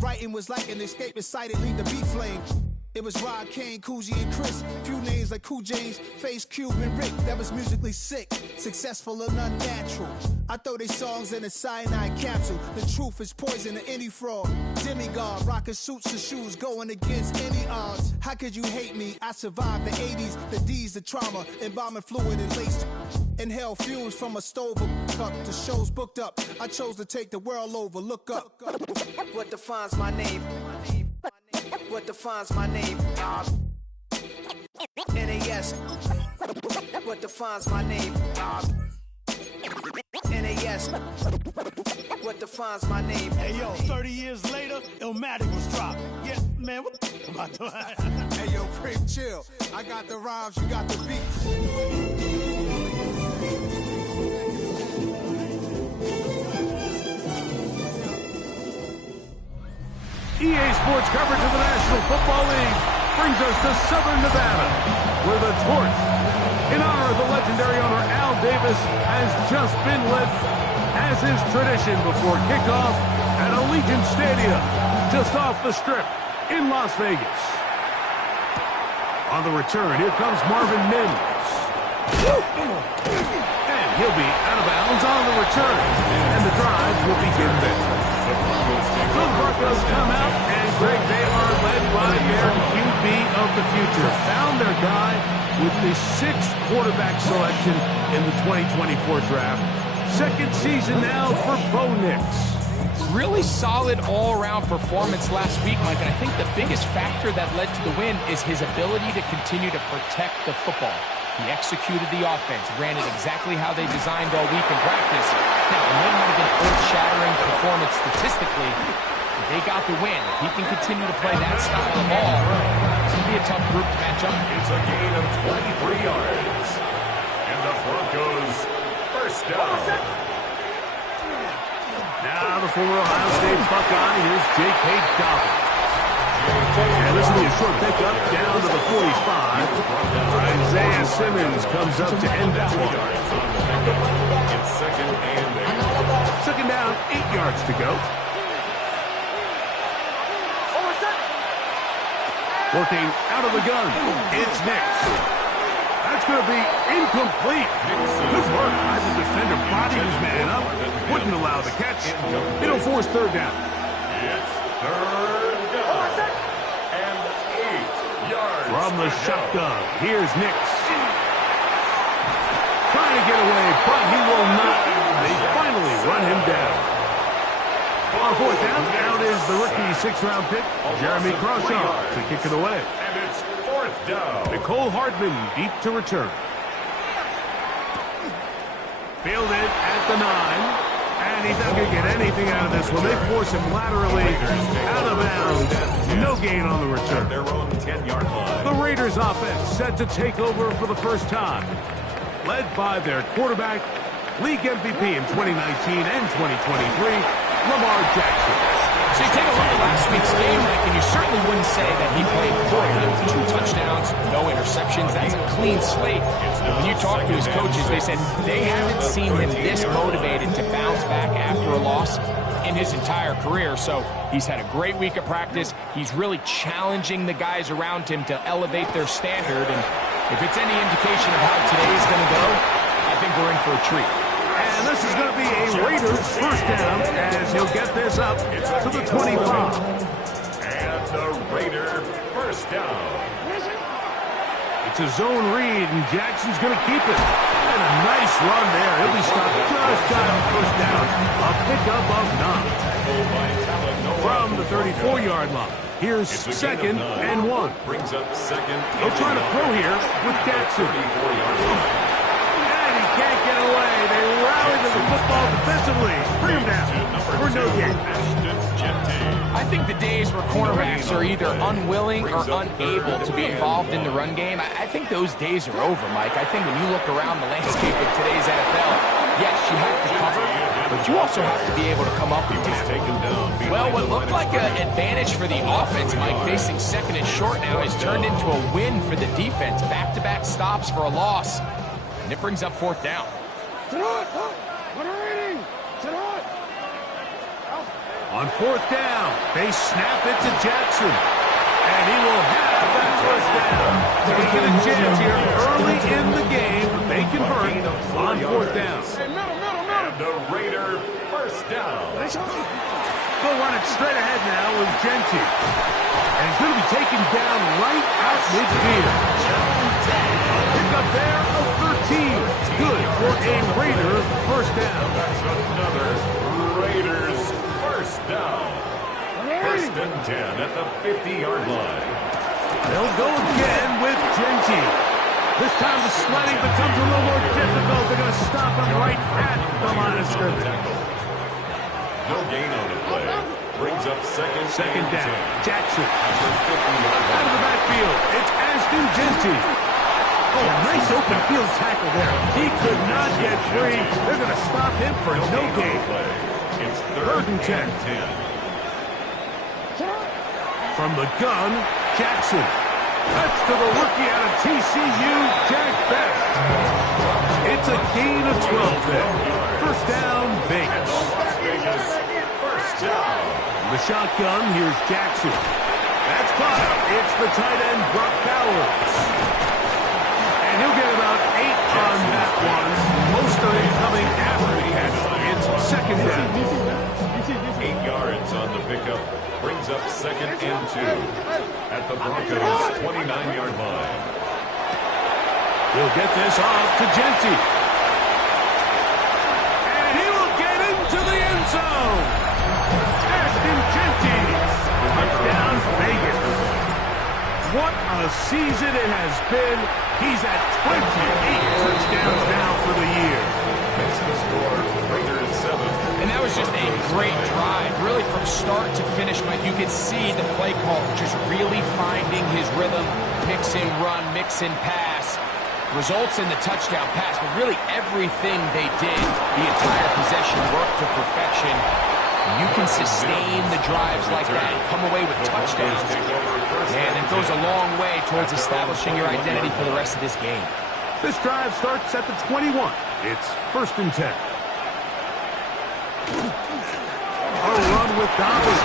writing was like an escape inside it, leave the beat flame. It was Rod, Kane, Coogee, and Chris. Few names like Cool James, Face, Cube, and Rick. That was musically sick, successful and unnatural. I throw these songs in a cyanide capsule. The truth is poison to any fraud. Demigod, rocking suits and shoes, going against any odds. How could you hate me? I survived the 80s, the D's, the trauma, embalming fluid and laced. Inhale fumes from a stove up to shows booked up. I chose to take the world over. Look up. What defines my name? What defines my name? NAS. What defines my name? NAS. What defines my name? Hey yo, 30 years later, Illmatic was dropped. Yeah, man, what the am I doing? Hey yo, Prim, chill. I got the rhymes, you got the beats. EA Sports coverage of the National Football League brings us to Southern Nevada, where the torch, in honor of the legendary owner Al Davis, has just been lit, as is tradition before kickoff at Allegiant Stadium, just off the Strip in Las Vegas. On the return, here comes Marvin Mims. And he'll be out of bounds on the return, and the drive will begin there. So the Broncos come out, and Greg, they are led by their QB of the future. Found their guy with the 6th quarterback selection in the 2024 draft. Second season now for Bo Nix. Really solid all-around performance last week, Mike, and I think the biggest factor that led to the win is his ability to continue to protect the football. He executed the offense, ran it exactly how they designed all week in practice. Now, it may not have been earth-shattering performance statistically, but they got the win. If he can continue to play that style of ball, it's going to be a tough group to match up. It's a gain of 23 yards. And the Broncos first down. Now the former Ohio State Buckeye, here's J.K. Dobbins. And this will be a short pickup down to the 45. Isaiah Simmons comes up to end that one. It's second and 8. Second down, 8 yards to go. Working out of the gun, it's Nix. That's going to be incomplete. Good work by the defender, bodied his man up, wouldn't allow the catch. It'll force third down. It's third down. And 8 yards. From the shotgun, here's Nix. Trying to get away, but he will not. They finally run him down. On fourth down, out is the rookie 6th-round pick, Jeremy Crawshaw, to kick it away. And it's fourth down. Nicole Hardman deep to return. Fielded at the 9, and he's not going to get anything out of this one. They force him laterally out of bounds. No gain on the return. Their own 10-yard line. The Raiders offense set to take over for the first time. Led by their quarterback, league MVP in 2019 and 2023, Lamar Jackson. So you take a look at last week's game, Mike, and you certainly wouldn't say that he played poorly. 2 touchdowns, no interceptions. That's a clean slate. When you talk to his coaches, they said they haven't seen him this motivated to bounce back after a loss in his entire career. So he's had a great week of practice. He's really challenging the guys around him to elevate their standard. And if it's any indication of how today's going to go, I think we're in for a treat. And this is going to be a Raiders first down as he'll get this up to the 25. And the Raider first down. It's a zone read, and Jackson's going to keep it. And a nice run there. He'll be stopped just shy of first down. A pickup of 9. From the 34-yard line. Here's second and 1. Brings up second. They'll try to throw here with Jackson. And he can't get away. They rally to the football defensively. Bring him down for no gain. I think the days where cornerbacks are either unwilling or unable to be involved in the run game, I think those days are over, Mike. I think when you look around the landscape of today's NFL, yes, you have to cover, but you also have to be able to come up with it. Well, what looked like an advantage for the offense, Mike, facing second and short now, has turned into a win for the defense. Back-to-back stops for a loss, and it brings up fourth down. On fourth down, they snap it to Jackson. And he will have that first down. Taking a chance here early in the game. They convert on fourth down. And the Raider first down. They'll run it straight ahead now with Genty. And he's going to be taken down right out midfield. Pick up there of 13. Good for a Raider first down. That's another Raiders first down. First and 10 at the 50-yard line. They'll go again with Genty. This time the sledding becomes a little more difficult. They're going to stop him right at the line of scrimmage. No gain on the play. Brings up second down. Jackson. Out of the backfield. It's Ashton Genty. Oh, nice open field tackle there. He could not get free. They're going to stop him for no gain. It's third and 10. From the gun, Jackson. That's to the rookie out of TCU, Jack Best. It's a gain of 12 there. First down, Vegas. First down. The shotgun, here's Jackson. That's caught. It's the tight end, Brock Bowers. And he'll get about 8 on that one. Most of it coming after the catch. It's second down. 8 yards on the pickup. Brings up second and 2 at the Broncos' 29-yard line. He'll get this off to Genty. And he will get into the end zone. Ashton Genty. Touchdown, Vegas. What a season it has been. He's at 28 touchdowns now for the year. Makes the score Raiders 7. And that was just a great drive. Really from start to finish, Mike, you could see the play call just really finding his rhythm. Mix and run, mix and pass. Results in the touchdown pass, but really everything they did, the entire possession worked to perfection. You can sustain the drives like that and come away with touchdowns. And it goes a long way towards establishing your identity for the rest of this game. This drive starts at the 21. It's first and 10. A run with Dobbins.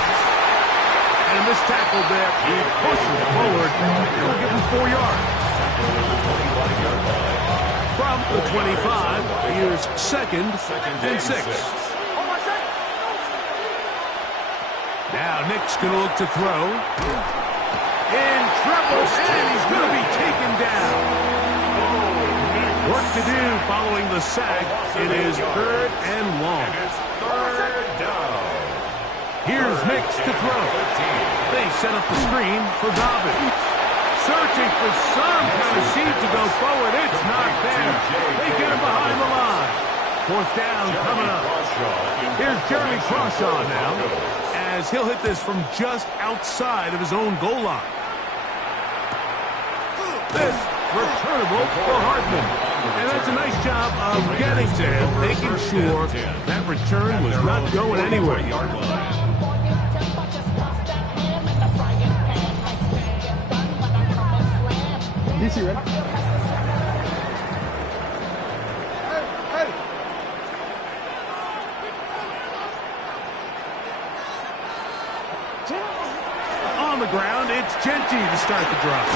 And this tackle there, he pushes forward. It'll give him 4 yards. From the 25, here's second and 6. Now Nick's going to look to throw. In trouble, and he's going to be taken down. Work to do following the sack. It is third and long. Third down. Here's Nix to throw. They set up the screen for Dobbins. Searching for some kind of seed to go forward. It's not there. They get him behind the line. Fourth down coming up. Here's Jeremy Crawshaw now, as he'll hit this from just outside of his own goal line. This returnable for Hartman. And that's a nice job of getting to him, making sure that return was not going anywhere. DC, right? On the ground, it's Genty to start the drive.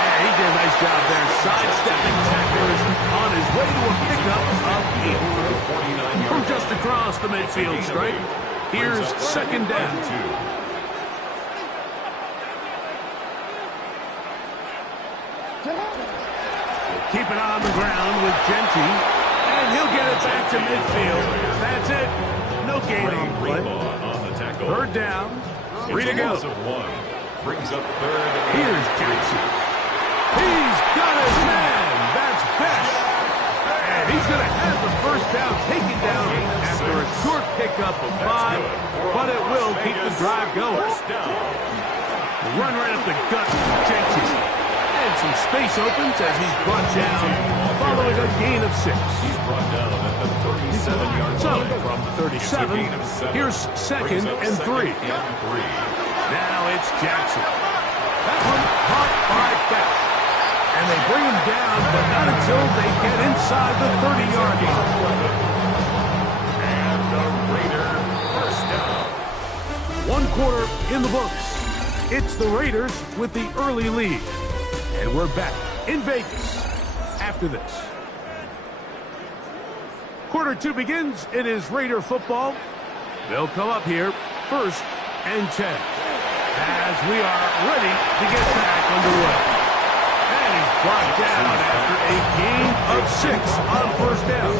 And he did a nice job there, sidestepping tacklers on his way to a pickup of 8. From just across the midfield stripe, here's second down. Keep it on the ground with Genty, and he'll get it back to midfield. That's it. No gain on play. Third down. 3 to go. Brings up third. Here's Jackson. He's got his man. That's Best. And he's going to have the first down taken down after a short pickup of 5, but it will keep the drive going. Run right up the gut of Genty. And some space opens as he's brought down following a gain of 6. He's brought down at the 37-yard So, line. from 37, here's second and 3. Now it's Jackson. That one caught by Best. And they bring him down, but not until they get inside the 30-yard line. And the Raider first down. One quarter in the books. It's the Raiders with the early lead. And we're back in Vegas after this. Quarter 2 begins. It is Raider football. They'll come up here, 1st and 10. As we are ready to get back underway. And he's brought down after a gain of 6 on 1st down.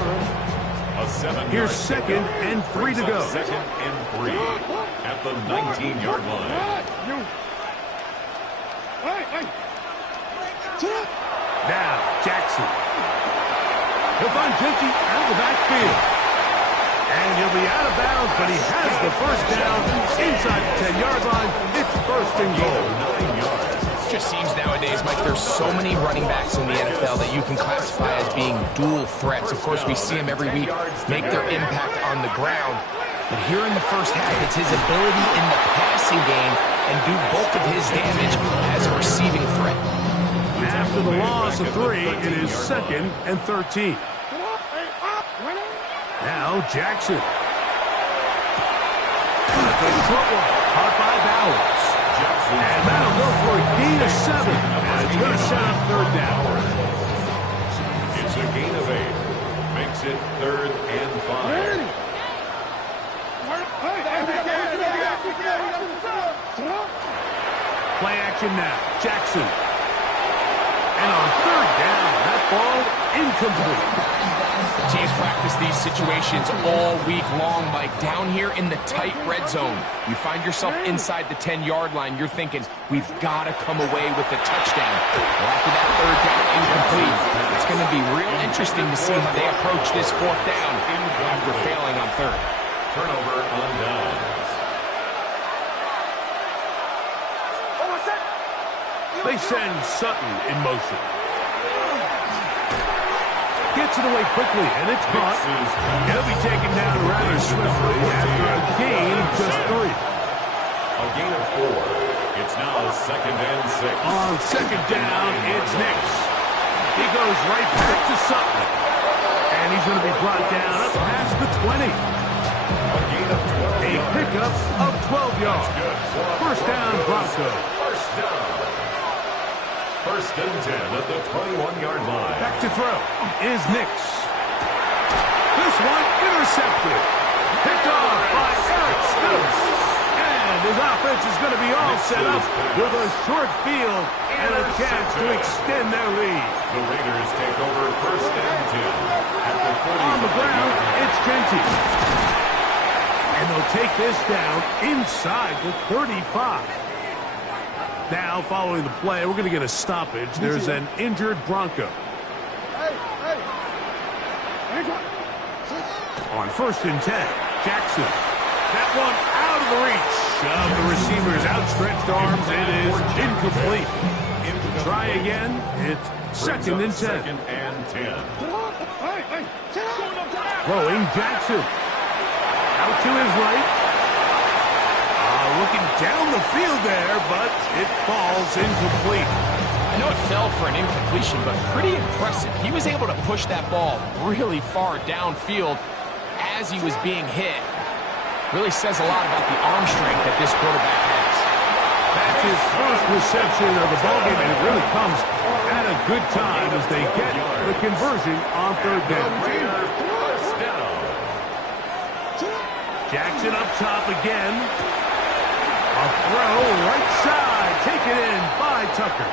Here's 2nd and 3 to go. 2nd and 3 at the 19-yard line. Now, Jackson. He'll find Jenke out of the backfield. And he'll be out of bounds, but he has the 1st down inside the 10-yard line. It's 1st and goal. 9 yards. It just seems nowadays, Mike, there's so many running backs in the NFL that you can classify as being dual threats. Of course, we see them every week make their impact on the ground. But here in the 1st half, it's his ability in the passing game and do bulk of his damage as a receiving threat. After the loss of 3, it is 2nd and 13. Now Jackson. Caught by Bowers. And that'll go for a gain of 7. And it's going to set up 3rd down. It's a gain of 8. Makes it 3rd and 5. Play action now. Jackson. And on 3rd down, that ball incomplete. Teams practice these situations all week long, Mike. Down here in the tight red zone, you find yourself inside the 10-yard line. You're thinking, we've got to come away with a touchdown. Well, after that 3rd down incomplete, it's going to be real interesting to see how they approach this 4th down after failing on 3rd. Turnover on downs. They send Sutton in motion. Gets it away quickly, and it's caught. He'll be taken down rather swiftly after a gain of just 3. A gain of 4. It's now 2nd and 6. On 2nd down, it's Nix. He goes right back to Sutton. And he's going to be brought down up past the 20. A gain of 12. A pickup of 12 yards. 1st down, Broncos. 1st down. 1st and 10 at the 21-yard line. Back to throw is Nix. This one intercepted. Picked off by Eric Stokes. And his offense is going to be all set up with a short field and a chance to extend their lead. The Raiders take over 1st and 10 at the 40. On the ground, it's Jenke. And they'll take this down inside the 35. Now, following the play, we're going to get a stoppage. There's an injured Bronco. On 1st and 10, Jackson. That one out of the reach of the receiver's outstretched arms. It is incomplete. Try again. It's 2nd and 10. 2nd and 10. Throwing Jackson. Out to his right. Looking down the field there, but it falls incomplete. I know it fell for an incompletion, but pretty impressive. He was able to push that ball really far downfield as he was being hit. Really says a lot about the arm strength that this quarterback has. That's his 1st reception of the ballgame, and it really comes at a good time as they get the conversion on 3rd down. Jackson up top again. A throw right side, taken in by Tucker.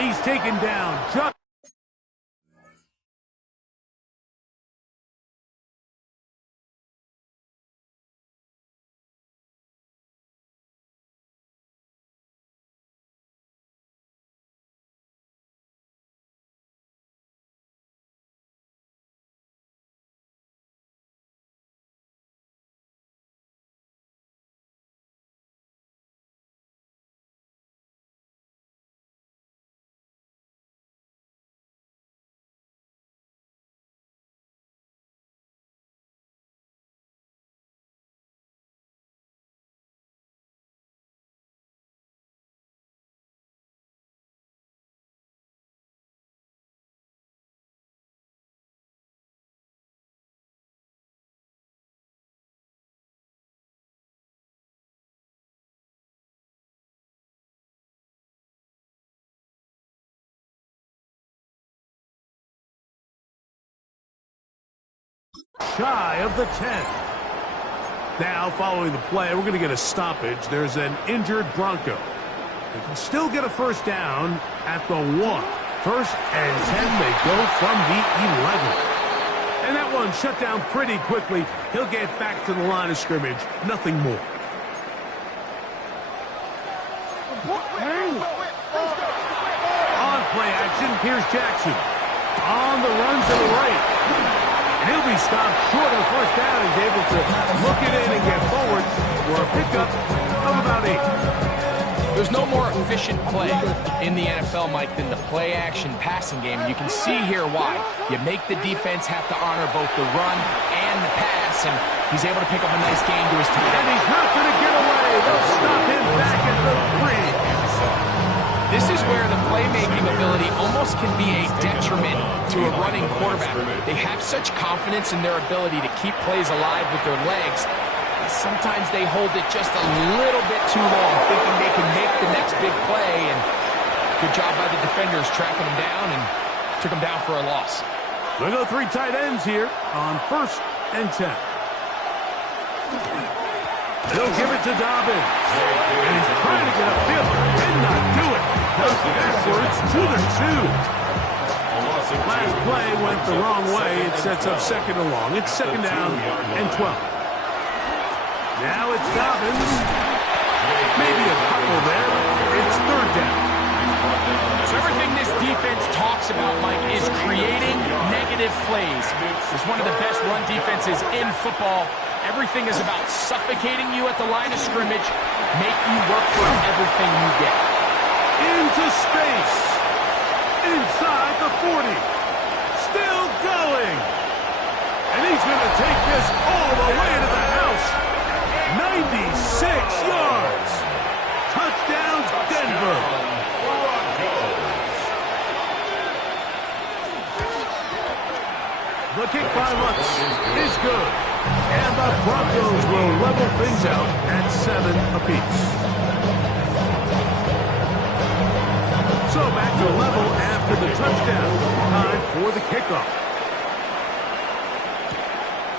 He's taken down just Shy of the 10. Now, following the play, we're going to get a stoppage. There's an injured Bronco. They can still get a first down at the 1. First and 10, they go from the 11. And that one shut down pretty quickly. He'll get back to the line of scrimmage. Nothing more. On play action, here's Jackson. On the run to the right. And he'll be stopped short of first down. He's able to look it in and get forward for a pickup of about 8. There's no more efficient play in the NFL, Mike, than the play-action passing game. And you can see here why. You make the defense have to honor both the run and the pass, and he's able to pick up a nice gain to his tight end. And he's not going to get away. They'll stop him back at the 3. This is where the playmaking ability almost can be a detriment to a running quarterback. They have such confidence in their ability to keep plays alive with their legs. Sometimes they hold it just a little bit too long, thinking they can make the next big play, and good job by the defenders tracking him down and took him down for a loss. We'll go 3 tight ends here on first and 10. He'll give it to Dobbins. And he's trying to get upfield and not do it. Goes backwards to the 2. Last play went the wrong way. It sets up second and long. It's second down and 12. Now it's Dobbins. Maybe a couple there. It's third down. So everything this defense talks about, Mike, is creating negative plays. It's one of the best run defenses in football. Everything is about suffocating you at the line of scrimmage, make you work for everything you get. Into space. Inside the 40. Still going. And he's going to take this all the way to the house. 96 yards. Touchdown, Denver. The kick by Lutz is good. And the Broncos will level things out at 7 apiece. So back to level after the touchdown. Time for the kickoff.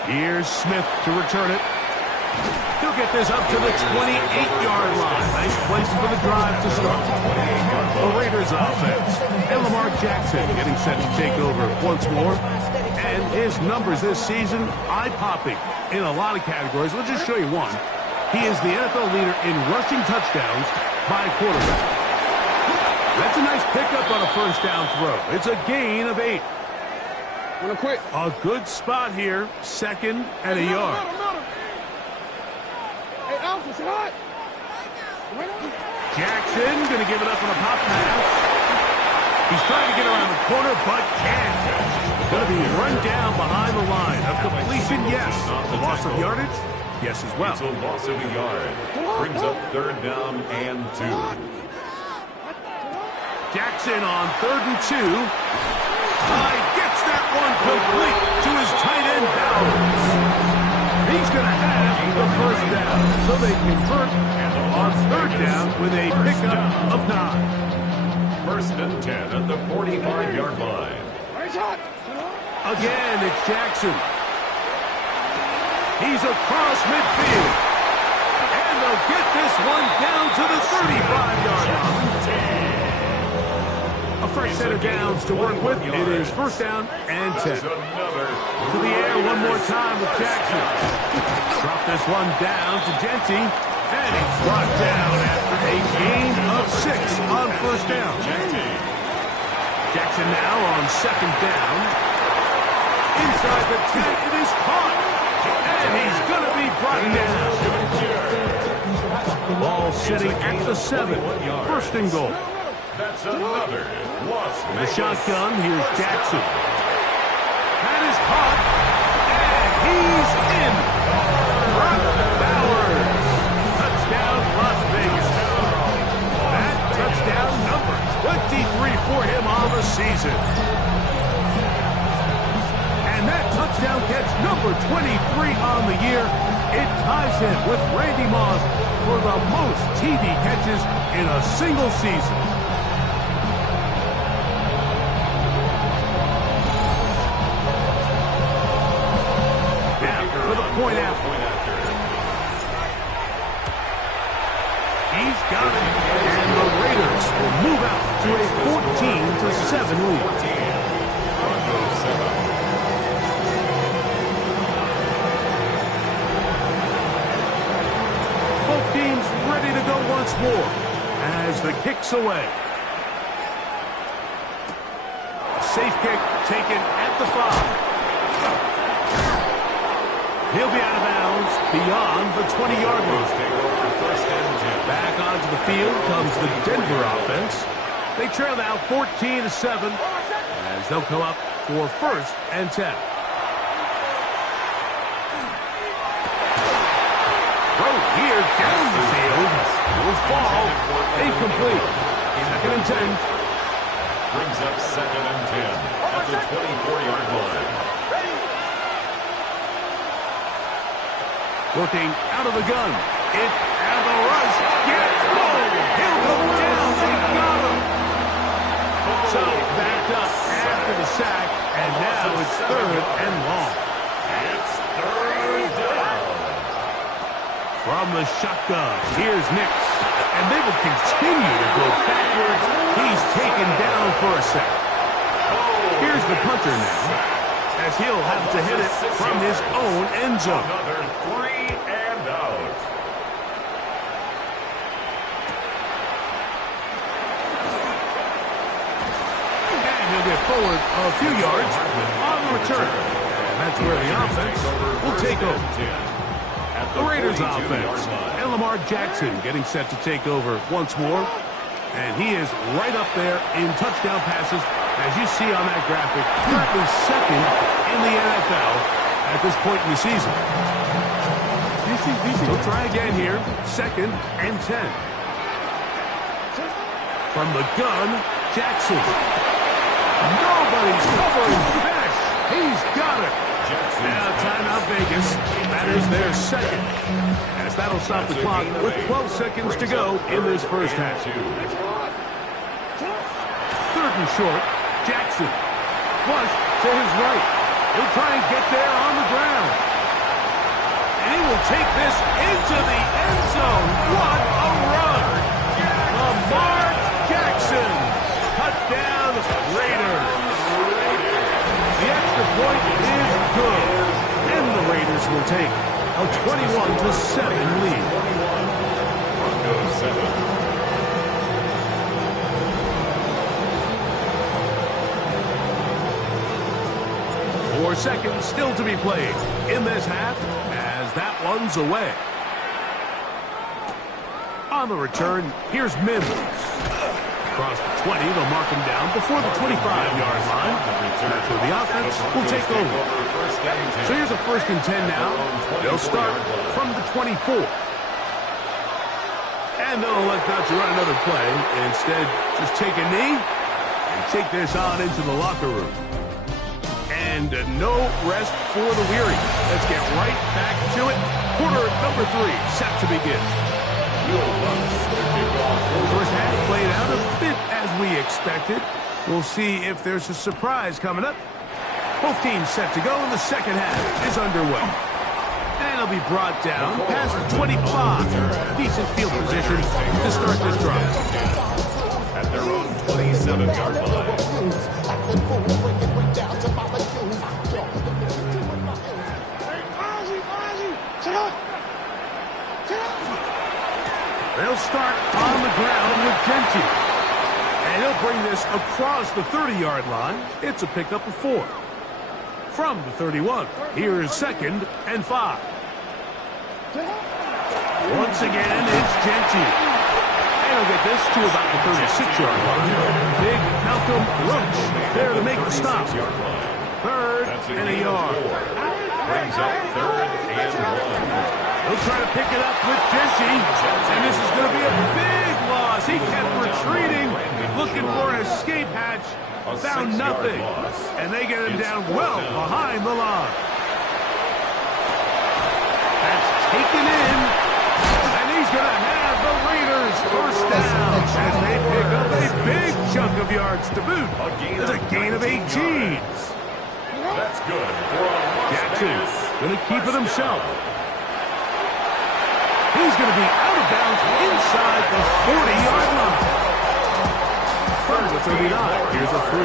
Here's Smith to return it. He'll get this up to the 28-yard line. Nice place for the drive to start. The Raiders offense. And Lamar Jackson getting set to take over once more. And his numbers this season, eye-popping in a lot of categories. We'll just show you one. He is the NFL leader in rushing touchdowns by a quarterback. That's a nice pickup on a first down throw. It's a gain of 8. A good spot here. Second and a yard. Jackson going to give it up on a pop pass. He's trying to get around the corner, but can't. Going to be run down behind the line. A completion, yes. A loss of yardage, yes as well. It's a loss of a yard. Brings up third down and 2. Jackson on 3rd and 2. Gets that one complete to his tight end Bowers. He's going to have the first down. So they convert on 3rd down with a pickup of 9. First and 10 at the 45-yard line. Again, it's Jackson. He's across midfield. And they'll get this one down to the 35-yard line. A fresh set of downs to work with. It is first down and 10. To the air one more time with Jackson. Drop this one down to Genty. And he's brought down after a gain of 6 on first down. Jackson now on second down. Inside the 10, it is caught. And he's going to be brought down. Ball sitting at the 7. First and goal. That's another loss. The shotgun, here's Jackson. That is caught. And he's in. Brock Bowers. Touchdown, Las Vegas. That touchdown number 23 for him on the season. And that touchdown catch number 23 on the year. It ties him with Randy Moss for the most TD catches in a single season. He's got it. And the Raiders will move out to a 14-7 lead. Broncos 7. Both teams ready to go once more as the kick's away. A safe kick taken at the 5. He'll be out of bounds beyond the 20-yard line. Back onto the field comes the Denver offense. They trail now 14-7 as they'll come up for 1st and 10. Throw here down the field. Will fall. Incomplete. 2nd and 10. Brings up 2nd and 10 at the 24-yard line. Looking out of the gun. And the rush gets home. He'll go down. They got him. So backed up after the sack, and now it's 3rd and long. It's 3rd down. From the shotgun, here's Nix. And they will continue to go backwards. He's taken down for a sack. Here's the punter now, as he'll have to hit it from his own end zone. Another 3 and out. And he'll get forward a few yards on the return. And that's where the offense will take over. The Raiders offense. And Lamar Jackson getting set to take over once more. And he is right up there in touchdown passes, as you see on that graphic, currently 2nd in the NFL at this point in the season. He'll try again here. 2nd and 10. From the gun, Jackson. Nobody's covering finish. He's got it. Now timeout Vegas. That is their 2nd. As that'll stop the clock with 12 seconds to go in this first half. 3rd and short. Jackson. Flush to his right. He'll try and get there on the ground. And he will take this into the end zone. What a run. Lamar Jackson. Touchdown Raiders. The extra point is good. And the Raiders will take a 21-7 lead. Broncos 7. 4 seconds still to be played in this half as that one's away. On the return, here's Mims. Across the 20, they'll mark him down before the 25-yard line. That's where the offense will take over. So here's a 1st and 10 now. They'll start from the 24. And they'll elect not to run another play. Instead, just take a knee and take this on into the locker room. And no rest for the weary. Let's get right back to it. Quarter number 3 set to begin. First half played out a bit as we expected. We'll see if there's a surprise coming up. Both teams set to go, and the second half is underway. And it'll be brought down past the 25. Decent field position to start this drive. At their own 27-yard line. They'll start on the ground with Genty. And he'll bring this across the 30-yard line. It's a pickup of 4. From the 31, here's 2nd and 5. Once again, it's Genty. And he'll get this to about the 36-yard line. Big Malcolm Roach there to make the stop. 3rd and a yard. Brings up 3rd and 1. He'll try to pick it up with Genty, and this is going to be a big loss. He kept retreating, looking for an escape hatch, found nothing, and they get him down well behind the line. That's taken in, and he's going to have the Raiders first down as they pick up a big chunk of yards to boot. There's a gain of 18. That's good. Jackson going to keep it himself. He's going to be out of bounds inside the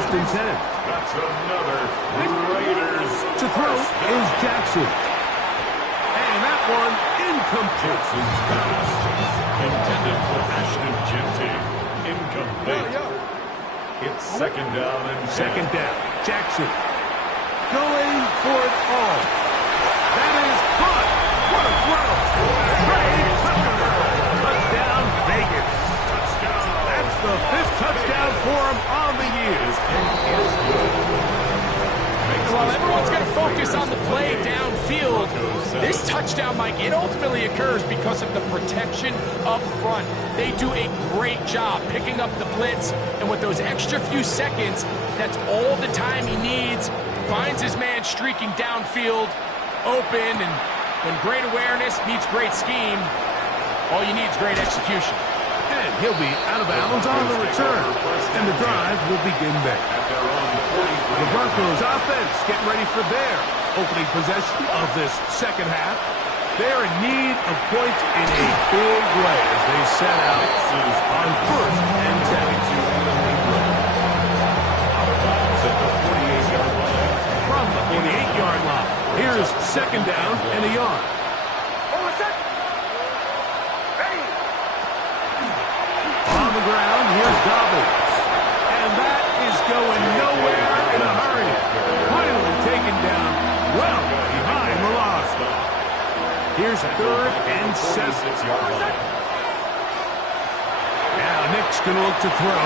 first and 10. That's another Raiders. To throw is Jackson. And that one incomplete. Jackson's pass intended for Ashton Genty. Incomplete. It's second down and 10. Second down. Jackson going for it all. That is caught. What a throw. Trey Tucker. Touchdown, Vegas. That's the 5th touchdown for him on the year. While everyone's going to focus on the play downfield, this touchdown, Mike, it ultimately occurs because of the protection up front. They do a great job picking up the blitz, and with those extra few seconds, that's all the time he needs. Finds his man streaking downfield, open, and when great awareness meets great scheme, all you need is great execution. And he'll be out of bounds on the return, and the drive will begin there. The Broncos offense getting ready for their opening possession of this second half. They're in need of points in a big way as they set out on first and 10. From the 48-yard line, here's second down and a yard. On the ground, here's Dobbins. And that is going nowhere in a hurry. Finally taken down well behind the line. Here's third and 7. Now Nick's going to look to throw.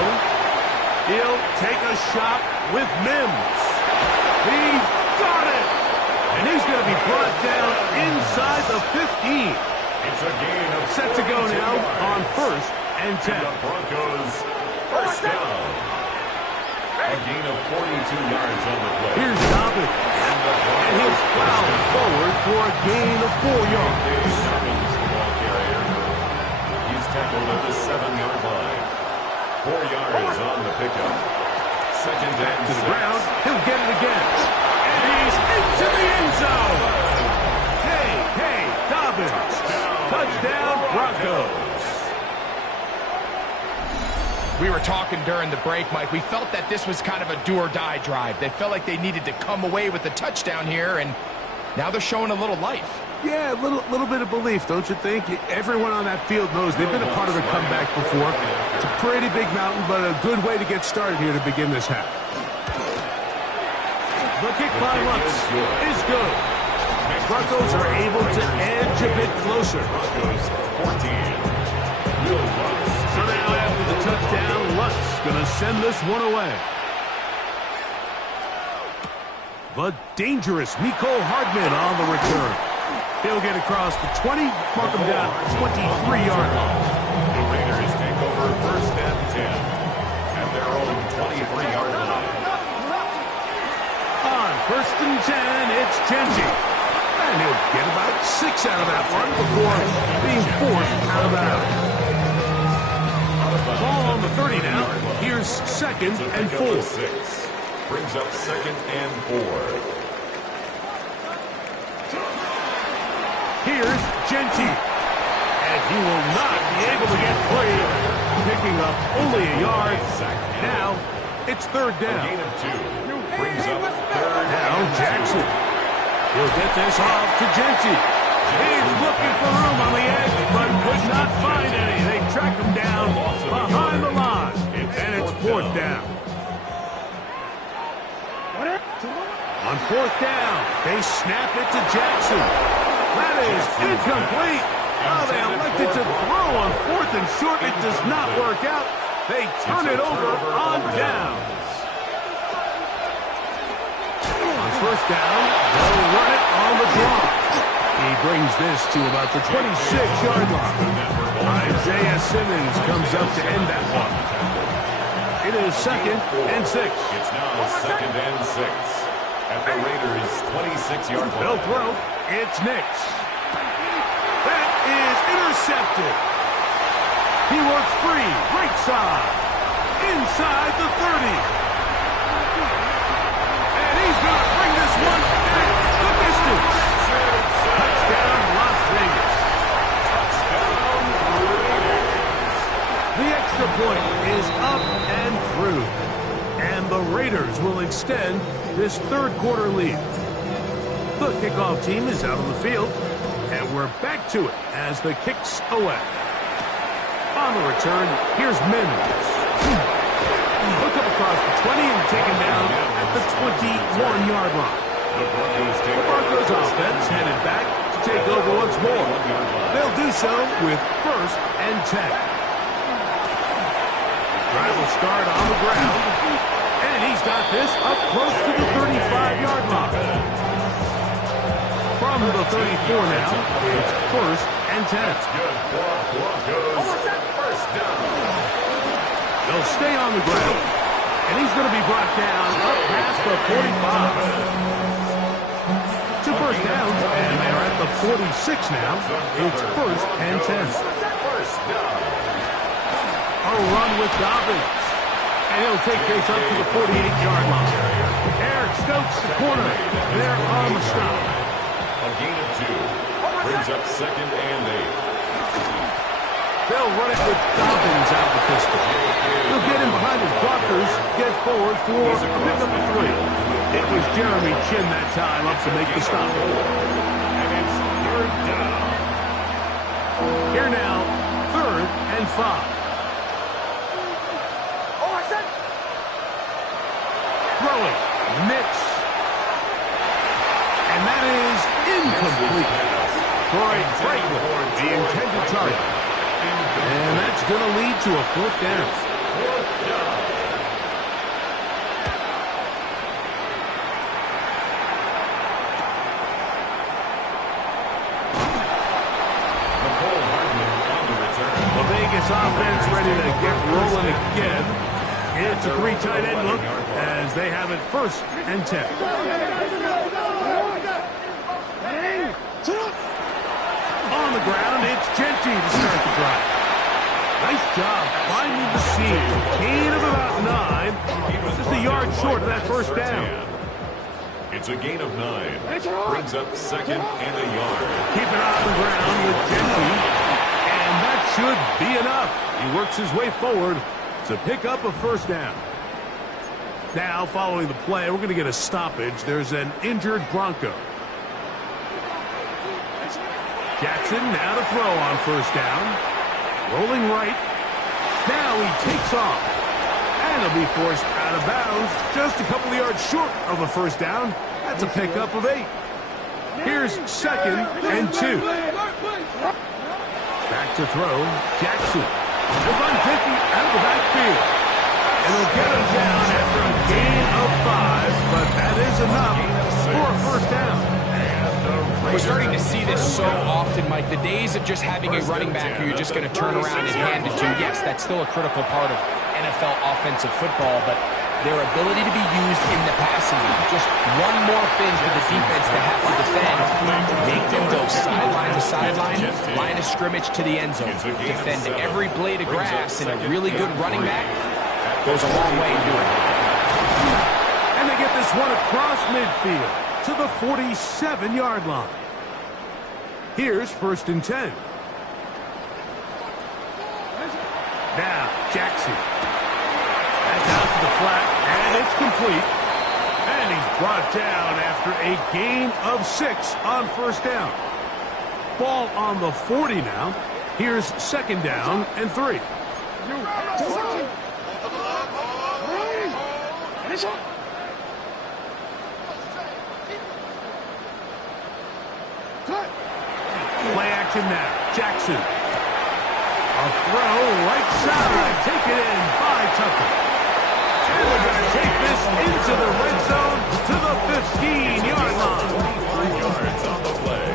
He'll take a shot with Mims. He's got it. And he's going to be brought down inside the 15. It's a gain of set to go now on first and 10. The Broncos first down. A gain of 42 yards on the play. Here's Dobbins. And he'll plow forward for a gain of 4 yards. Dobbins, the ball carrier. He's tackled at the 7-yard line. 4 yards on the pickup. Second and to the ground. He'll get it again. And he's into the end zone. Hey, Dobbins. Touchdown, Broncos. We were talking during the break, Mike. We felt that this was kind of a do-or-die drive. They felt like they needed to come away with the touchdown here, and now they're showing a little life. Yeah, a little bit of belief, don't you think? Everyone on that field knows they've been a part of the comeback before. It's a pretty big mountain, but a good way to get started here to begin this half. The kick by Lutz is good. Broncos are able to edge a bit closer. Broncos 14. Will Lutz. So now after the touchdown, Lutz going to send this one away. The dangerous Miko Hardman on the return. He'll get across the 20, mark him down 23-yard line. The Raiders take over first and 10 at their own 23-yard line. On first and 10, it's Genty. And he'll get about 6 out of that one before being forced out of bounds. Ball on the 30 now. Here's second and 4. 6. Brings up second and 4. Here's Genty. And he will not be able to get free. Picking up only a yard. Now, it's third down. A gain of 2. Brings up third. Now, Jackson. He'll get this off to Genty. He's looking for room on the edge, but could not find any. They track him down behind the line. And it's fourth down. On fourth down, they snap it to Jackson. That is incomplete. Oh, they elected to throw on fourth and short. It does not work out. They turn it over on downs. On first down, they'll run it on the draw. He brings this to about the 26-yard line. Isaiah Simmons comes up to end that one. It is second and 6. It's now second and 6 at the Raiders' 26-yard line. They'll throw. It's Nix. That is intercepted. He works free. Right side. Inside the 30. And he's going to bring this one back the distance. Touchdown, Las Vegas. The extra point is up and through. and the Raiders will extend this third quarter lead. The kickoff team is out on the field, and we're back to it as the kick's away. On the return, here's Mims. Look up across the 20 and taken down at the 21-yard line. The Broncos offense headed back to take over once more. They'll do so with 1st and 10. The drive will start on the ground, and he's got this up close to the 35-yard line. From the 34 now, it's 1st and 10. They'll stay on the ground, and he's going to be brought down up past the 45. 2 first downs, and they're at the 46 now. It's 1st and 10. A run with Dobbins, and he'll take this up to the 48-yard line. Eric Stokes, the corner, there on the stop. A gain of 2. Brings up 2nd and 8. They'll run it with Dobbins out of the pistol. He'll get in behind his blockers, get forward for a pickup of 3. It was Jeremy Chin that time up to make the stop. And it's 3rd down. Here now, 3rd and 5. Throwing, Nix. And that is incomplete. Troy Franklin, the intended target. And that's going to lead to a 4th down. The Vegas offense ready to get rolling again. It's a 3 tight end look as they have it 1st and 10. On the ground, it's Genty to start the drive. Nice job finding the seam. Gain of about 9. Just a yard short of that 1st down. It's a gain of 9. Brings up 2nd and a yard. Keep it on the ground with Genty. And that should be enough. He works his way forward to pick up a 1st down. Now, following the play, we're going to get a stoppage. There's an injured Bronco. Jackson now to throw on 1st down. Rolling right. Now he takes off. And he'll be forced out of bounds. Just a couple of yards short of a 1st down. That's a pickup of 8. Here's 2nd and 2. Back to throw. Jackson. They'll run 50 out of the backfield. And they'll get him down after a gain of 5. But that is enough for a 1st down. We're starting to see this so often, Mike. The days of just having a running back who you're just going to turn around and hand it to, yes, that's still a critical part of NFL offensive football, but their ability to be used in the passing game. Just one more thing for the defense to have to defend. Make them go sideline to sideline, line of scrimmage to the end zone. Defend every blade of grass, and a really good running back goes a long way in doing it. And they get this one across midfield to the 47-yard line. Here's 1st and 10. Now, Jackson. That's out to the flat, and it's complete. And he's brought down after a gain of 6 on 1st down. Ball on the 40 now. Here's 2nd down and 3. Play action now. Jackson. A throw right side. Take it in by Tucker. And we're going to take this into the red zone to the 15-yard line. 25 yards on the play.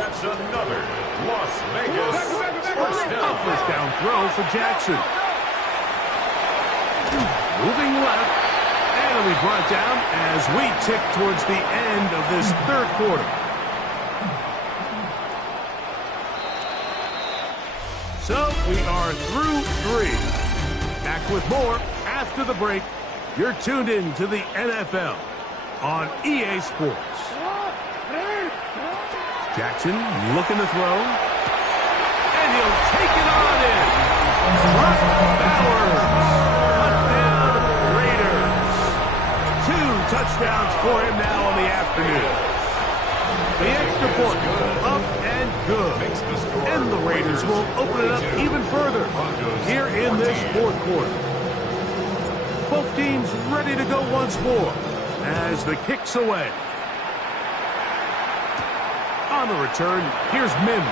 That's another Las Vegas 1st down. A 1st down throw for Jackson. Moving left. And it'll be brought down as we tick towards the end of this 3rd quarter. So we are through 3. Back with more after the break. You're tuned in to the NFL on EA Sports. Jackson looking to throw. And he'll take it on in. Brock Bowers. Touchdown, Raiders. here in this fourth quarter. Both teams ready to go once more as the kick's away. On the return, here's Mims.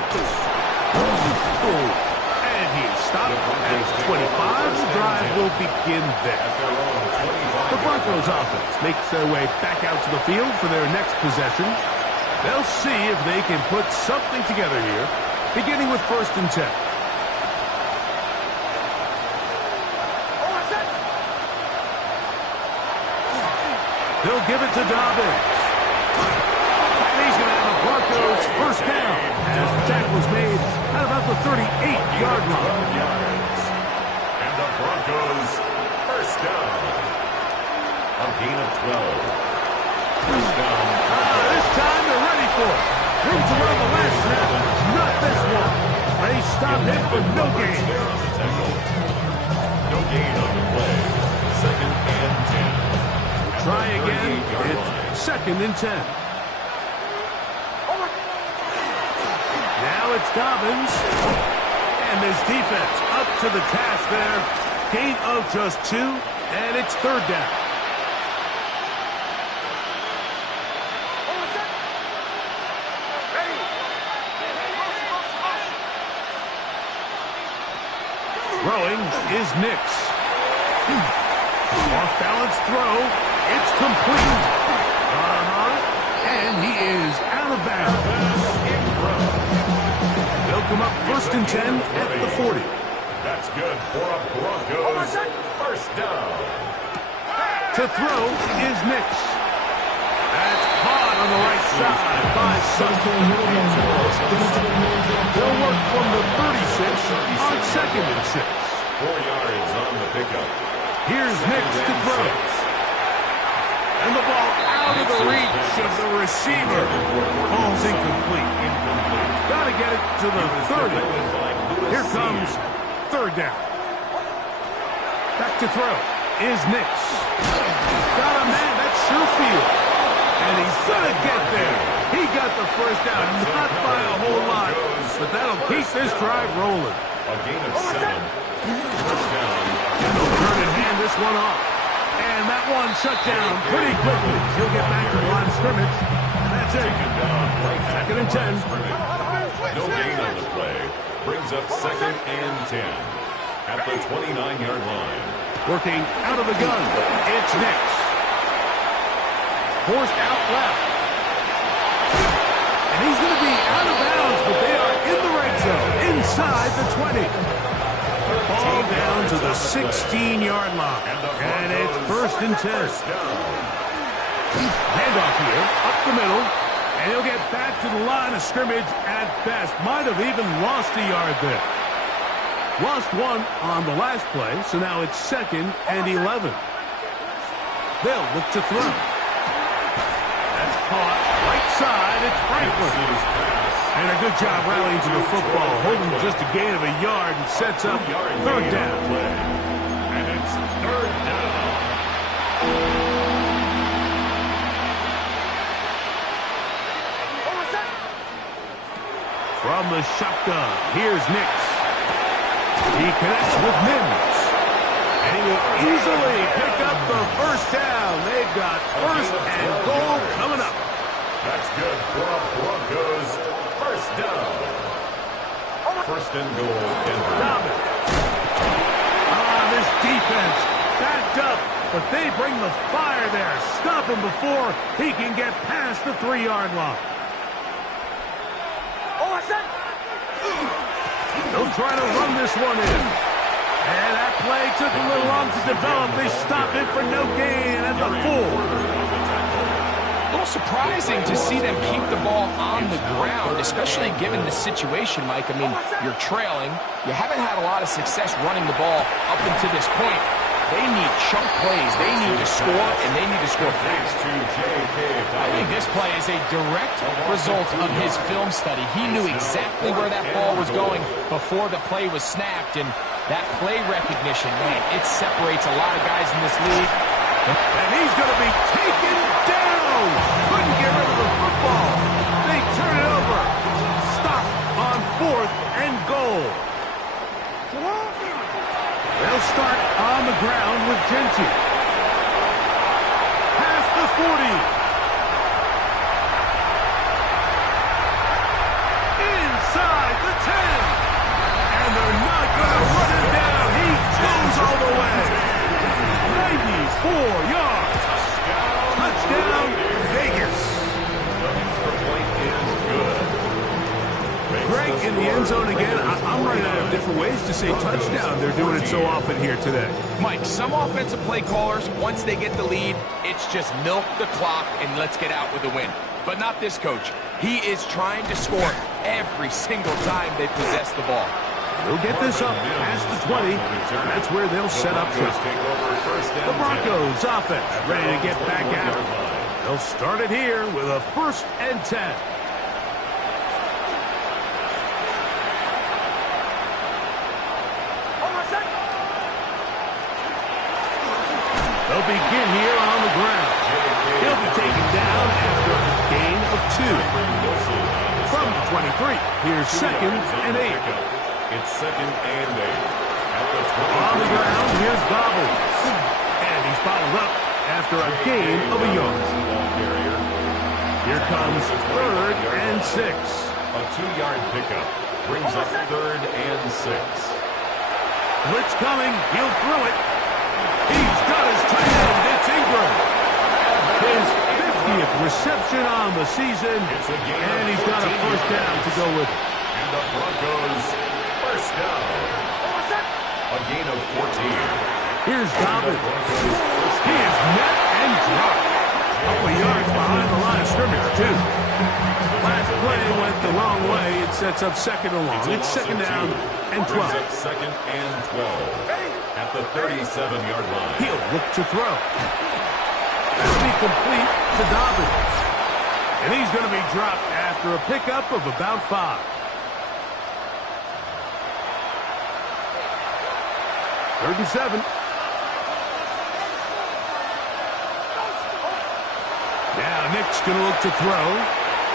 And he is stopped at 25. The drive will begin there. The Broncos offense makes their way back out to the field for their next possession. They'll see if they can put something together here, beginning with 1st and 10. They'll give it to Dobbins. And he's going to have the Broncos first down as the tackle is made at about the 38-yard line. And the Broncos first down. A gain of 12. First down. This time they're ready for it. Room to run the last snap. Not this one. They stop him for no gain. No gain on the play. 2nd and 10. Try again. It's 2nd and 10. Now it's Dobbins. And his defense up to the task there. Gain of just 2, and it's 3rd down. Throwing is Nix. Off-balance throw. It's complete. And he is out of bounds. They'll come up 1st and 10 at the 40. That's good for a Broncos first down. To throw is Nix. That's caught on the right side by Sutton. They'll work from the 36 on 2nd and 6. 4 yards on the pickup. Here's Nix to throw. And the ball out of the reach of the receiver. Ball's incomplete. Got to get it to the 30. Here comes 3rd down. Back to throw is Nix. Got a man, that's Sherfield. And he's going to get there. He got the first down, not by a whole lot, but that'll keep this drive rolling. A gain of 7. First down. And they'll turn and hand this one off. And that one shut down pretty quickly. He'll get back to the line of scrimmage. And that's it. 2nd and 10. No gain on the play. Brings up 2nd and 10. At the 29-yard line. Working out of the gun. It's Nix. Forced out left. And he's going to be out of bounds, but they are in the red zone, inside the 20. Ball down to the 16-yard line. And it's 1st and 10. Handoff here, up the middle. And he'll get back to the line of scrimmage at best. Might have even lost a yard there. Lost 1 on the last play, so now it's 2nd and 11. They'll look to throw. That's caught. Right side, it's Franklin. And a good job rallying to the football. Holding just a gain of a yard and sets up 3rd down. And it's 3rd down. From the shotgun, here's Nix. He connects with Mims. And he will easily pick up the first down. They've got 1st and goal coming up. That's good for a Broncos first down. 1st and goal, Denver. Dobbins. This defense backed up, but they bring the fire there. Stop him before he can get past the 3-yard line. They'll try to run this one in. And that play took a little long to develop. They stop it for no gain at the 4. A little surprising to see them keep the ball on the ground, especially given the situation, Mike. I mean, you're trailing. You haven't had a lot of success running the ball up until this point. They need chunk plays. They need to score, and they need to score fast. I think this play is a direct result of his film study. He knew exactly where that ball was going before the play was snapped, and that play recognition, man, it separates a lot of guys in this league. And he's going to be taken down. Couldn't get rid of the football. They turn it over. Stop on 4th and goal. They'll start on the ground with Genty. Past the 40. Inside the 10. And they're not going to run him down. He goes all the way. 94 yards. Touchdown, Vegas. Greg, in the end zone again. I'm running out of different ways to say touchdown. They're doing it so often here today. Mike, some offensive play callers, once they get the lead, it's just milk the clock and let's get out with the win. But not this coach. He is trying to score every single time they possess the ball. They'll get this up past the 20. That's where they'll set up shop. The Broncos offense ready to get back at it. They'll start it here with a 1st and 10. They'll begin here on the ground. He'll be taken down after a gain of 2. From 23, here's 2nd and 8. It's 2nd and 8. At the 20. On the ground, here's Gobbles. And he's bottled up after a gain of a yard. Here comes 3rd and 6. A 2-yard pickup brings up 3rd and 6. Blitz coming. He'll throw it. He's got his tight end. It's Ingram. His 50th reception on the season. And he's got a 1st down to go with it. And the Broncos 1st down. A gain of 14. Here's Dobbins. He is met and dropped. A couple of yards behind the line of scrimmage, too. Last play went the wrong way. It sets up 2nd and long. It's 2nd down and 12. Brings up 2nd and 12. At the 37-yard line. He'll look to throw. That'll be complete to Dobbins. And he's going to be dropped after a pickup of about 5. 3rd and 7. Now Nick's going to look to throw.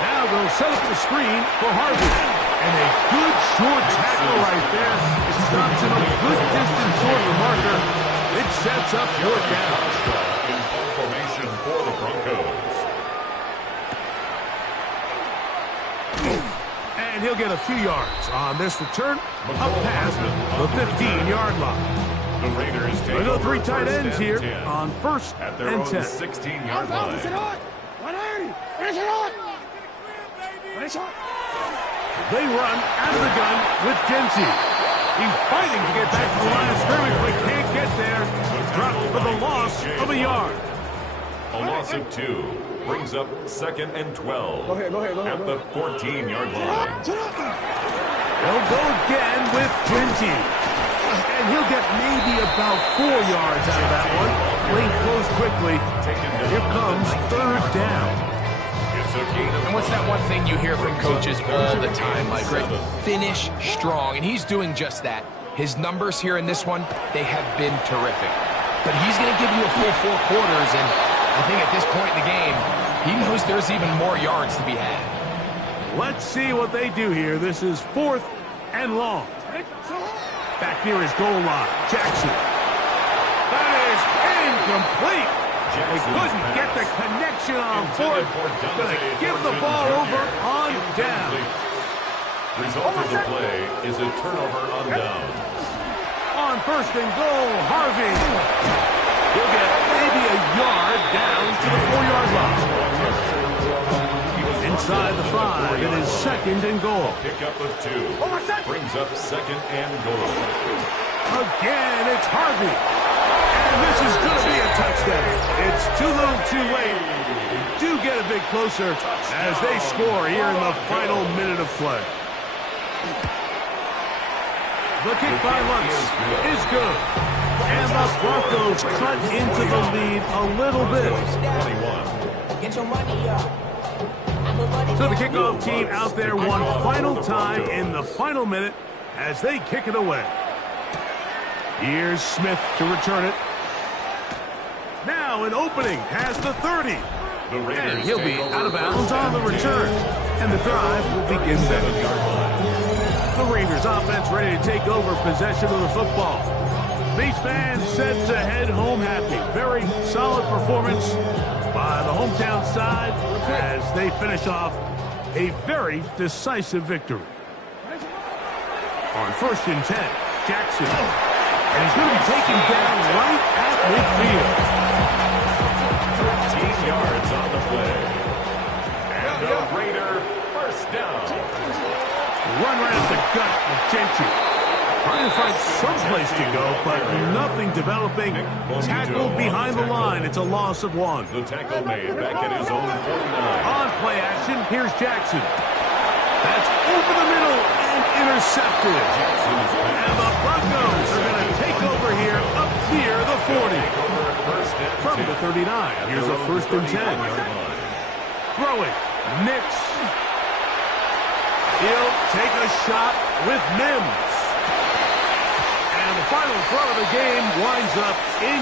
Now they'll set up the screen for Harvey. And a good short tackle right there. It stops him a good distance short of the marker. It sets up 4th down. In formation for the Broncos. And he'll get a few yards on this return up past the 15-yard line. The Raiders take We'll go over 3 tight ends here 10. on 1st At their and own 10. 16-yard line. They run out of the gun with Genty. He's fighting to get back to the line of scrimmage, but can't get there. Dropped for the loss of a yard. A loss of 2 brings up 2nd and 12. At the 14-yard line. They'll go again with Genty. And he'll get maybe about 4 yards out of that one. Lane close quickly. Here comes 3rd down. And what's that one thing you hear from coaches all the time, Mike? Right? Finish strong, and he's doing just that. His numbers here in this one, they have been terrific. But he's going to give you a full 4 quarters, and I think at this point in the game, he knows there's even more yards to be had. Let's see what they do here. This is 4th and long. Back near his goal line, Jackson. That is incomplete. They couldn't get the connection on 4th. Going to give the ball over on down. Result of the play is a turnover on down. On 1st and goal, Harvey. He'll get maybe a yard down to the 4-yard line. Inside the 5, it is 2nd and goal. Pickup of 2 brings up 2nd and goal. Again, it's Harvey. And this is going to be a touchdown. It's too little too late. Do get a bit closer as they score here in the final minute of play. The kick by Lutz is good. And the Broncos cut into the lead a little bit. Get your money up. So the kickoff team out there one final time in the final minute as they kick it away. Here's Smith to return it. Now an opening has the 30. And he'll be out of bounds on the return. And the drive will begin then. The Raiders offense ready to take over possession of the football. These fans set to head home happy. Very solid performance by the hometown side as they finish off a very decisive victory. On 1st and 10, Jackson. And he's going to be taken down right at midfield. 13 yards on the play. And the Raider first down. Run right at the gut of Gentry. Trying to find some place to go, but nothing developing. Tackled behind the line. It's a loss of 1. The tackle made back at his own 49. On play action, here's Jackson. That's over the middle and intercepted. And the Broncos are going to take over here up near the 40. From the 39, here's a 1st and 10. Throwing, Nix. He'll take a shot with Mims. And the final throw of the game winds up in